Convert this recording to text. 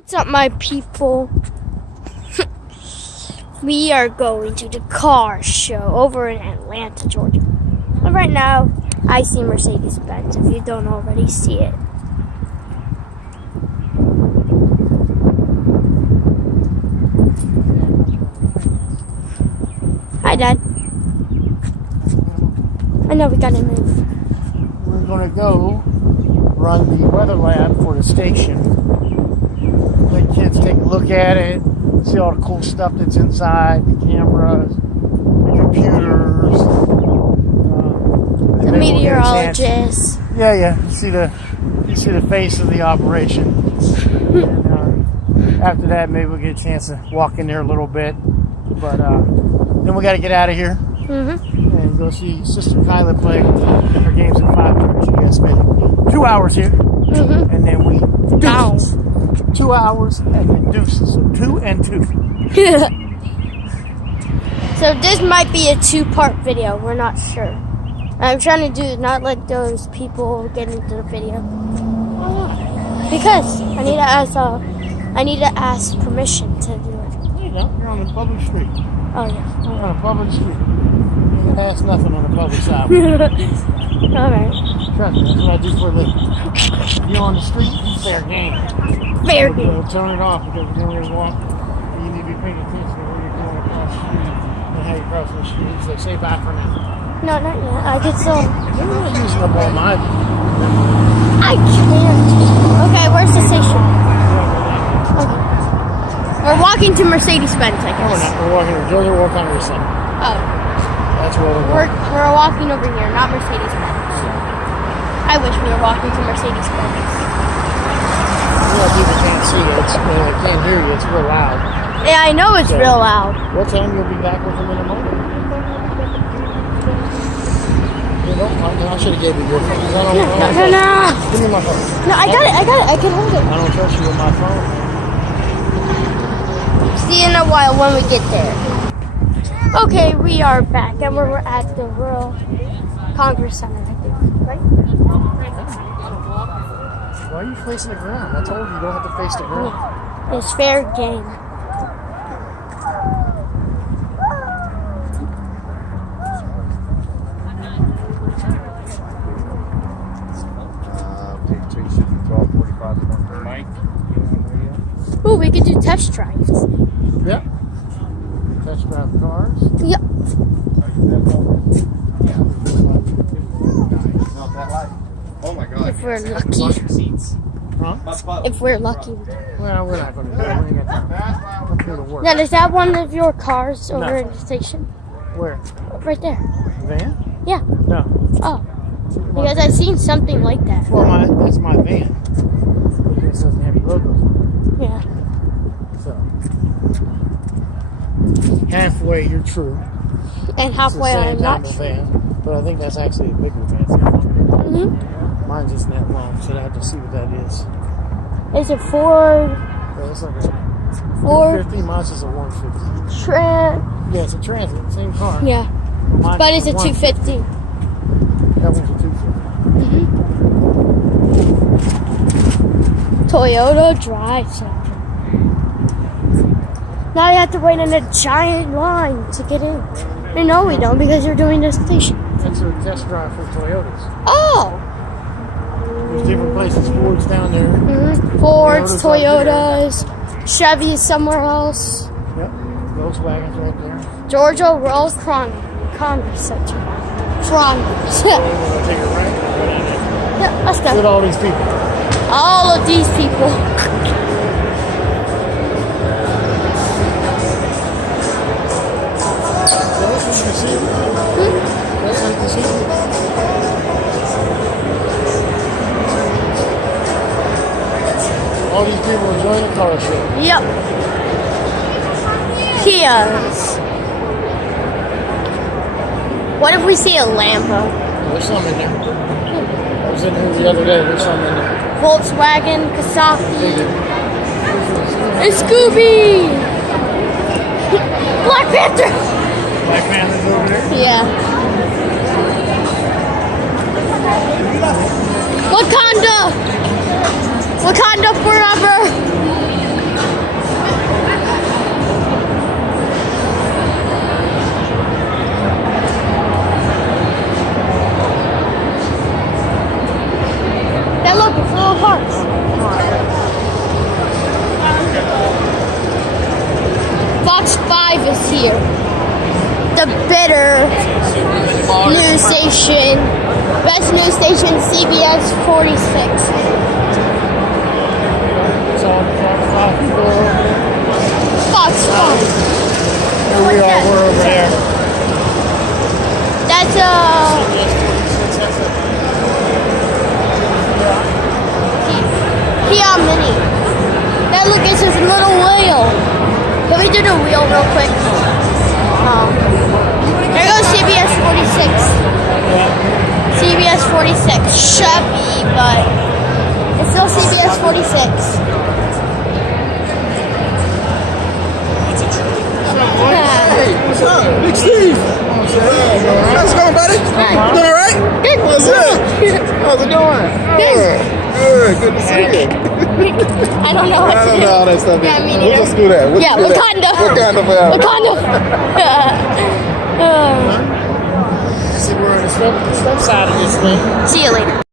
What's up, my people? We are going to the car show over in Atlanta, Georgia. But right now, I see Mercedes-Benz, if you don't already see it. Hi, Dad. I know we gotta move. We're going to go run the weather lab for the station. Let kids take a look at it, see all the cool stuff that's inside, the cameras, the computers, The meteorologist. Yeah. You see the face of the operation. And, after that, maybe we'll get a chance to walk in there a little bit. But then we got to get out of here and go see Sister Kyla play her games at 5:30. She has spent 2 hours here, and then we deuces. 2 hours and then deuces. So 2 and 2. So this might be a 2-part video. We're not sure. I'm trying to not let those people get into the video because I need to ask permission to do it. You know, you're on a public street. Oh yeah. You're on a public street. You can ask nothing on the public side. All right. Trust me, that's what I do for a living. You're on the street, fair game. Fair game. So turn it off because you're going to walk. You need to be paying attention to where you're going across the street and how you're crossing the street. So say bye for now. No, not yet. I can still. You're not using up all my. I can't. Okay, where's the station? Okay. We're walking to Mercedes-Benz, I No, we're guess. not. We're walking to Georgia War Congress Center. Oh. That's where we're going. We're walking over here, not Mercedes-Benz. I wish we were walking to Mercedes-Benz. Yeah, people can't see it. Can't hear you. It's real loud. Yeah, I know it's real loud. What time you'll be back with them in the morning? You don't mind? I should have gave you your phone. No. Give me my phone. No, I got it. I can hold it. I don't trust you with my phone. See you in a while when we get there. Okay, we are back and we're at the Rural Congress Center, I think, right? Why are you facing the ground? I told you you don't have to face the ground. Yeah. It's fair game. Ooh, we could do test drives. Yep. Test drive cars. Yep. Oh my God. If we're lucky. Huh? If we're lucky. Well, we're not going to do that. We ain't got time. Let's do the work. Now, is that one of your cars over No. in the station? Where? Right there. Van? Yeah. No. Oh. Because I've seen something like that. Well, that's my van. But this doesn't have the logos on Yeah. it. So, halfway, you're true. And It's halfway the I'm same not type of sure. van, but I think that's actually a bigger van. Mm-hmm. Mine's isn't that long, so I have to see what that is. Is it Ford? Yeah, it's like a Ford 50. Mine's is a 150. Trent? Yeah, it's a Transit, same car. Yeah. Mine's But is it's a 250. That one's a 250. Toyota Drive Center. Now you have to wait in a giant line to get in. And no, we don't because you're doing the station. That's a test drive for Toyotas. Oh! There's different places. Ford's down there. Fords, Toyotas Toyotas, Chevy is somewhere else. Yep. Volkswagen's right there. Georgia World Congress Center. Congress. We're going to take a right and go down there. Yeah, let's Look at go. all these people. All of these people. So that's what you can see. That's what you can see. All these people enjoying the car show. Yep. Kias. What if we see a Lambo? There's some in there. I was in here the other day. There's some in there. Volkswagen, Kasaki, and Scooby! Black Panther! Black Panther's over there. Yeah. Wakanda! Wakanda forever! Fox 5 is here. The better news station. Best news station, CBS 46. Fox 5. Here we are, we're over there. That's Kia Mini. Hey, look, it's this little wheel. Can we do the wheel real quick? There goes CBS 46. CBS 46. Chevy, but it's still CBS 46. Hey, what's up? Big Steve. How's it going, buddy? You doing all right? Good. What's up? How's it going? Good. Good to see you. I don't know what I to don't do. know all that stuff. Yeah, me What's neither. the school at? What Yeah, school at? Wakanda. Wakanda forever. Wakanda. See, we're on the step side of this thing. See you later.